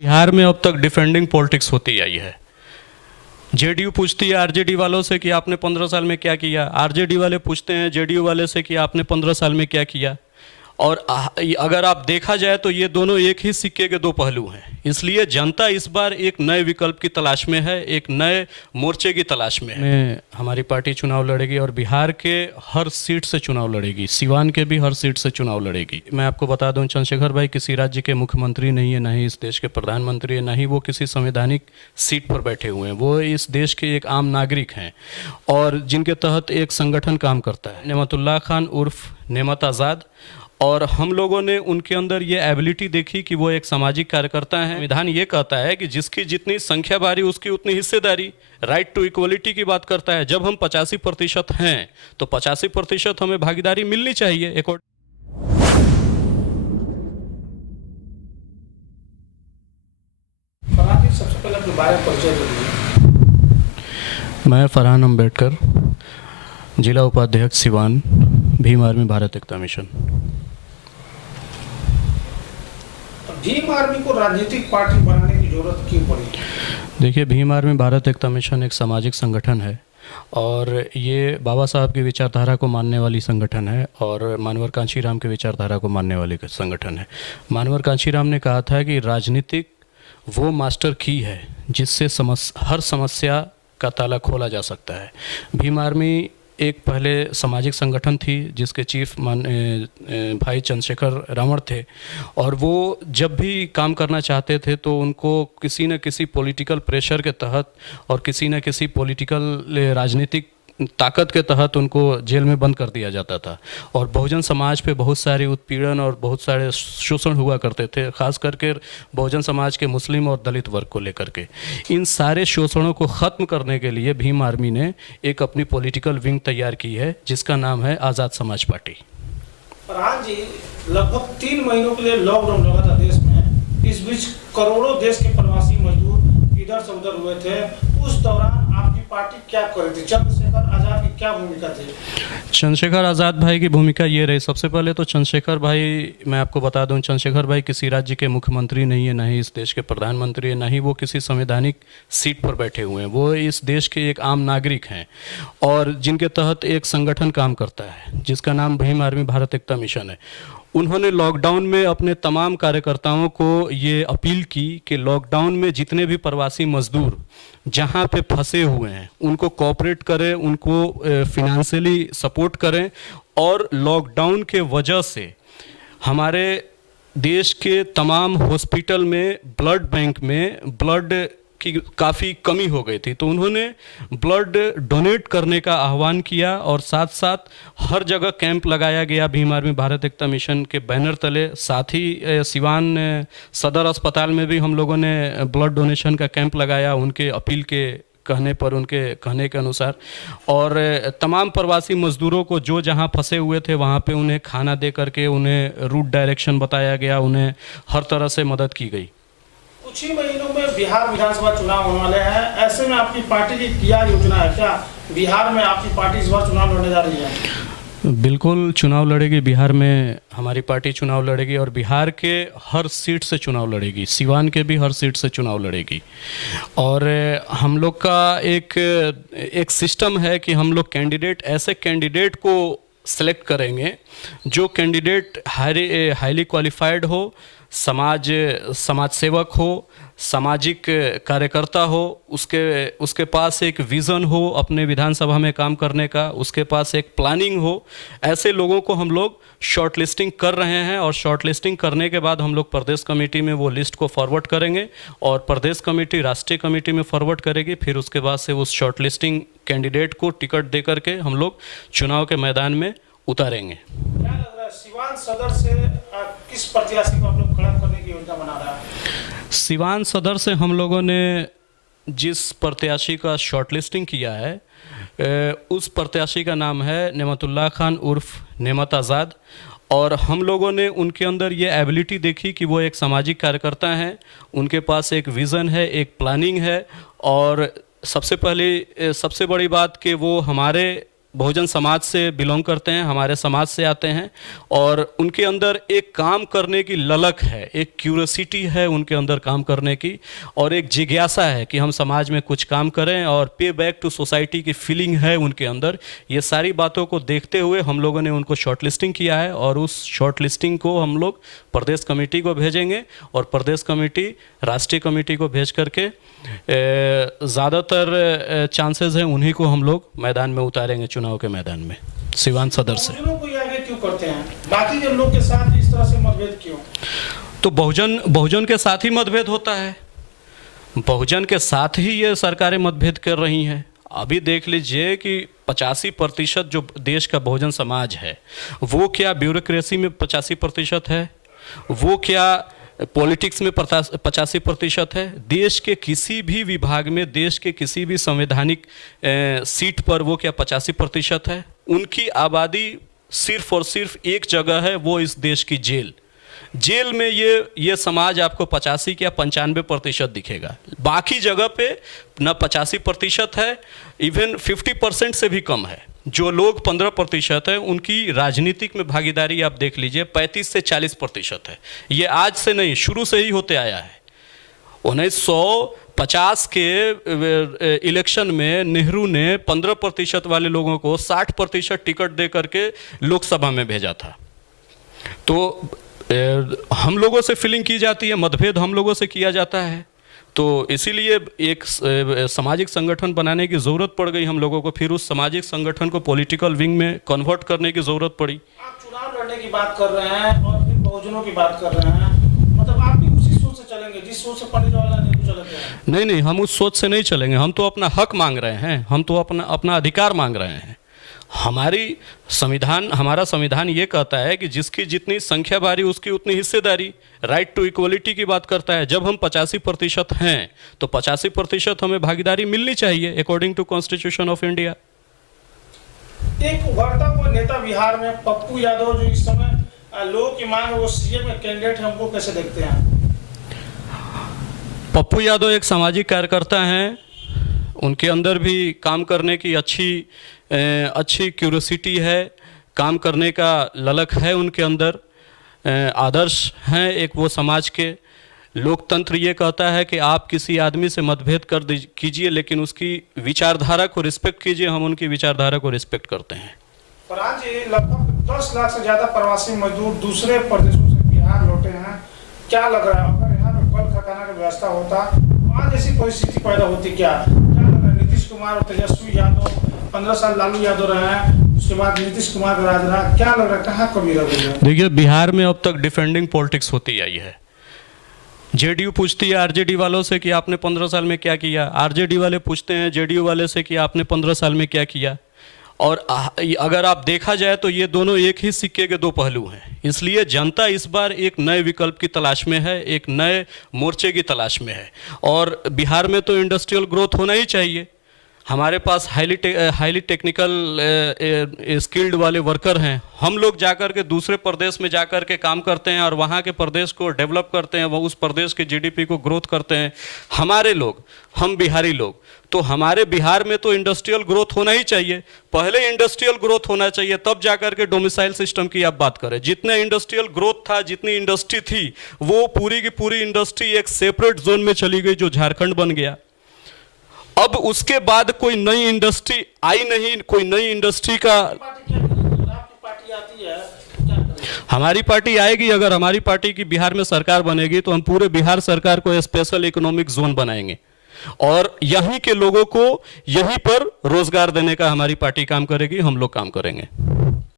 बिहार में अब तक डिफेंडिंग पॉलिटिक्स होती आई है। जेडीयू पूछती है आरजेडी वालों से कि आपने 15 साल में क्या किया, आरजेडी वाले पूछते हैं जेडीयू वाले से कि आपने 15 साल में क्या किया। और अगर आप देखा जाए तो ये दोनों एक ही सिक्के के दो पहलू हैं। इसलिए जनता इस बार एक नए विकल्प की तलाश में है, एक नए मोर्चे की तलाश में है। हमारी पार्टी चुनाव लड़ेगी और बिहार के हर सीट से चुनाव लड़ेगी, सिवान के भी हर सीट से चुनाव लड़ेगी। मैं आपको बता दूं, चंद्रशेखर भाई किसी राज्य के मुख्यमंत्री नहीं है, ना ही इस देश के प्रधानमंत्री है, ना ही वो किसी संवैधानिक सीट पर बैठे हुए हैं। वो इस देश के एक आम नागरिक हैं और जिनके तहत एक संगठन काम करता है, नेमतुल्लाह खान उर्फ नेमत आज़ाद। और हम लोगों ने उनके अंदर ये एबिलिटी देखी कि वो एक सामाजिक कार्यकर्ता हैं। संविधान ये कहता है कि जिसकी जितनी संख्या बारी उसकी उतनी हिस्सेदारी, राइट टू इक्वलिटी की बात करता है। जब हम 85% हैं तो 85% हमें भागीदारी मिलनी चाहिए। एक और सबसे पहले अपने बारे में परिचय दीजिए। मैं फरहान अम्बेडकर, जिला उपाध्यक्ष सिवान, भीम आर्मी भारत एकता मिशन। भीम आर्मी को राजनीतिक पार्टी बनाने की जरूरत क्यों पड़ी? देखिए, भीम आर्मी भारत एकता मिशन एक सामाजिक संगठन है और ये बाबा साहब की विचारधारा को मानने वाली संगठन है और मानवर कांशीराम की विचारधारा को मानने वाली संगठन है। मानवर कांशीराम ने कहा था कि राजनीतिक वो मास्टर की है जिससे हर समस्या का ताला खोला जा सकता है। भीम आर्मी एक पहले सामाजिक संगठन थी जिसके चीफ भाई चंद्रशेखर रावण थे और वो जब भी काम करना चाहते थे तो उनको किसी न किसी पॉलिटिकल प्रेशर के तहत और किसी न किसी पॉलिटिकल राजनीतिक ताकत के तहत उनको जेल में बंद कर दिया जाता था। और बहुजन समाज पे बहुत सारे उत्पीड़न और बहुत सारे शोषण हुआ करते थे, खास करके बहुजन समाज के मुस्लिम और दलित वर्ग को लेकर के। इन सारे शोषणों को ख़त्म करने के लिए भीम आर्मी ने एक अपनी पॉलिटिकल विंग तैयार की है जिसका नाम है आज़ाद समाज पार्टी। फरहान जी, लगभग 3 महीनों के लिए लॉकडाउन लगा था देश में। इस बीच करोड़ों देश के प्रवासी मजदूर इधर से उधर हुए थे। उस दौरान आपकी पार्टी क्या कर रही थी? चंद्रशेखर आज़ाद की क्या भूमिका थी? चंद्रशेखर आज़ाद भाई की भूमिका ये रही, सबसे पहले तो चंद्रशेखर भाई, मैं आपको बता दूं, चंद्रशेखर भाई किसी राज्य के मुख्यमंत्री नहीं है, ना ही इस देश के प्रधानमंत्री है, ना ही वो किसी संवैधानिक सीट पर बैठे हुए हैं। वो इस देश के एक आम नागरिक हैं और जिनके तहत एक संगठन काम करता है जिसका नाम भीम आर्मी भारत एकता मिशन है। उन्होंने लॉकडाउन में अपने तमाम कार्यकर्ताओं को ये अपील की कि लॉकडाउन में जितने भी प्रवासी मजदूर जहाँ पे फंसे हुए हैं उनको कोऑपरेट करें, उनको फिनेंशियली सपोर्ट करें। और लॉकडाउन के वजह से हमारे देश के तमाम हॉस्पिटल में, ब्लड बैंक में ब्लड की काफ़ी कमी हो गई थी, तो उन्होंने ब्लड डोनेट करने का आह्वान किया और साथ साथ हर जगह कैंप लगाया गया भीम आर्मी भारत एकता मिशन के बैनर तले। साथ ही सिवान सदर अस्पताल में भी हम लोगों ने ब्लड डोनेशन का कैंप लगाया उनके अपील के कहने पर, उनके कहने के अनुसार। और तमाम प्रवासी मजदूरों को जो जहां फंसे हुए थे वहां पे उन्हें खाना दे करके उन्हें रूट डायरेक्शन बताया गया, उन्हें हर तरह से मदद की गई। कुछ ही महीनों में बिहार विधानसभा चुनाव होने वाले हैं। ऐसे में आपकी पार्टी की क्या योजना है? क्या बिहार में आपकी पार्टी इस बार चुनाव लड़ने जा रही है? बिल्कुल चुनाव लड़ेगी, बिहार में हमारी पार्टी चुनाव लड़ेगी और बिहार के हर सीट से चुनाव लड़ेगी, सिवान के भी हर सीट से चुनाव लड़ेगी। और हम लोग का एक सिस्टम है कि हम लोग ऐसे कैंडिडेट को सेलेक्ट करेंगे जो कैंडिडेट हाईली क्वालिफाइड हो, समाज सेवक हो, सामाजिक कार्यकर्ता हो, उसके पास एक विज़न हो अपने विधानसभा में काम करने का, उसके पास एक प्लानिंग हो। ऐसे लोगों को हम लोग शॉर्टलिस्टिंग कर रहे हैं और शॉर्टलिस्टिंग करने के बाद हम लोग प्रदेश कमेटी में वो लिस्ट को फॉरवर्ड करेंगे और प्रदेश कमेटी राष्ट्रीय कमेटी में फॉरवर्ड करेगी। फिर उसके बाद से उस शॉर्टलिस्टिंग कैंडिडेट को टिकट दे करके हम लोग चुनाव के मैदान में उतारेंगे। क्या लग रहा है सिवान सदर से किस प्रत्याशी को आप लोग खड़ा करने की योजना बना रहा है? सिवान सदर से हम लोगों ने जिस प्रत्याशी का शॉर्टलिस्टिंग किया है उस प्रत्याशी का नाम है नेमतुल्लाह खान उर्फ नेमत आज़ाद। और हम लोगों ने उनके अंदर ये एबिलिटी देखी कि वो एक सामाजिक कार्यकर्ता हैं, उनके पास एक विज़न है, एक प्लानिंग है और सबसे बड़ी बात कि वो हमारे बहुजन समाज से बिलोंग करते हैं, हमारे समाज से आते हैं, और उनके अंदर एक काम करने की ललक है, एक क्यूरियोसिटी है उनके अंदर काम करने की, और एक जिज्ञासा है कि हम समाज में कुछ काम करें, और पे बैक टू सोसाइटी की फीलिंग है उनके अंदर। ये सारी बातों को देखते हुए हम लोगों ने उनको शॉर्टलिस्टिंग किया है, और उस शॉर्टलिस्टिंग को हम लोग प्रदेश कमेटी को भेजेंगे, और प्रदेश कमेटी राष्ट्रीय कमेटी को भेज करके ज़्यादातर चांसेस हैं उन्हीं को हम लोग मैदान में उतारेंगे, चुनाव के मैदान में, सिवान सदर से। बहुजनों को ये आगे क्यों करते हैं, बाकी के लोग के साथ इस तरह से मतभेद क्यों? तो बहुजन के साथ ही मतभेद होता है, बहुजन के साथ ही ये सरकारें मतभेद कर रही हैं। अभी देख लीजिए कि 85% जो देश का बहुजन समाज है, वो क्या ब्यूरोक्रेसी में 85% है, वो क्या पॉलिटिक्स में 85% है, देश के किसी भी विभाग में, देश के किसी भी संवैधानिक सीट पर वो क्या 85% है। उनकी आबादी सिर्फ और सिर्फ एक जगह है, वो इस देश की जेल। जेल में ये समाज आपको 85 या 95% दिखेगा, बाकी जगह पे न 85% है, इवन 50% से भी कम है। जो लोग 15% है, उनकी राजनीतिक में भागीदारी आप देख लीजिए 35 से 40% है। ये आज से नहीं, शुरू से ही होते आया है। 1950 के इलेक्शन में नेहरू ने 15% वाले लोगों को 60% टिकट दे करके लोकसभा में भेजा था। तो हम लोगों से फीलिंग की जाती है, मतभेद हम लोगों से किया जाता है, तो इसीलिए एक सामाजिक संगठन बनाने की ज़रूरत पड़ गई हम लोगों को। फिर उस सामाजिक संगठन को पॉलिटिकल विंग में कन्वर्ट करने की ज़रूरत पड़ी। आप चुनाव लड़ने की बात कर रहे हैं और फिर बहुजनों की बात कर रहे हैं, मतलब आप भी उसी सोच से चलेंगे जिस सोच से पंडित जवाहरलाल नेहरू चलते हैं? नहीं, हम उस सोच से नहीं चलेंगे। हम तो अपना हक मांग रहे हैं, हम तो अपना अधिकार मांग रहे हैं। हमारा संविधान ये कहता है कि जिसकी जितनी संख्या बारी उसकी उतनी हिस्सेदारी, राइट टू इक्वलिटी की बात करता है। जब हम 85% हैं तो 85% हमें भागीदारी मिलनी चाहिए according to constitution of India. एक उभरता हुआ नेता बिहार में पप्पू यादव, जो इस समय लोगों की मांग है वो सीएम कैंडिडेट है, हमको कैसे देखते हैं? पप्पू यादव एक सामाजिक कार्यकर्ता हैं, उनके अंदर भी काम करने की अच्छी क्यूरियोसिटी है, काम करने का ललक है उनके अंदर, आदर्श हैं एक वो समाज के। लोकतंत्र ये कहता है कि आप किसी आदमी से मतभेद कीजिए, लेकिन उसकी विचारधारा को रिस्पेक्ट कीजिए। हम उनकी विचारधारा को रिस्पेक्ट करते हैं। फरहान जी, लगभग 10 लाख से ज़्यादा प्रवासी मजदूर दूसरे प्रदेशों से बिहार लौटे हैं। क्या लग रहा है, अगर यहाँ पे कल खटाना की व्यवस्था होता, आज ऐसी परिस्थिति पैदा होती, क्या लग रहा है? नीतीश कुमार और तेजस्वी यादव 15 साल लालू यादव रहे हैं, उसके बाद नीतीश कुमार का राज रहा, क्या लग रहा है कहाँ कमी रह गई है? देखिए, बिहार में अब तक डिफेंडिंग पॉलिटिक्स होती आई है। जेडीयू पूछती है आरजेडी वालों से कि आपने 15 साल में क्या किया, आरजेडी वाले पूछते हैं जेडीयू वाले से कि आपने 15 साल में क्या किया। और अगर आप देखा जाए तो ये दोनों एक ही सिक्के के दो पहलू हैं। इसलिए जनता इस बार एक नए विकल्प की तलाश में है, एक नए मोर्चे की तलाश में है। और बिहार में तो इंडस्ट्रियल ग्रोथ होना ही चाहिए। हमारे पास हाईली टेक्निकल स्किल्ड वाले वर्कर हैं। हम लोग जाकर के दूसरे प्रदेश में जाकर के काम करते हैं और वहाँ के प्रदेश को डेवलप करते हैं, वो उस प्रदेश के जीडीपी को ग्रोथ करते हैं। हमारे लोग, हम बिहारी लोग, तो हमारे बिहार में तो इंडस्ट्रियल ग्रोथ होना ही चाहिए। पहले इंडस्ट्रियल ग्रोथ होना चाहिए, तब जाकर के डोमिसाइल सिस्टम की आप बात करें। जितना इंडस्ट्रियल ग्रोथ था, जितनी इंडस्ट्री थी, वो पूरी की पूरी इंडस्ट्री एक सेपरेट जोन में चली गई जो झारखंड बन गया। अब उसके बाद कोई नई इंडस्ट्री आई नहीं, कोई नई इंडस्ट्री का। हमारी पार्टी आएगी, अगर हमारी पार्टी की बिहार में सरकार बनेगी तो हम पूरे बिहार सरकार को स्पेशल इकोनॉमिक जोन बनाएंगे और यहीं के लोगों को यहीं पर रोजगार देने का हमारी पार्टी काम करेगी, हम लोग काम करेंगे।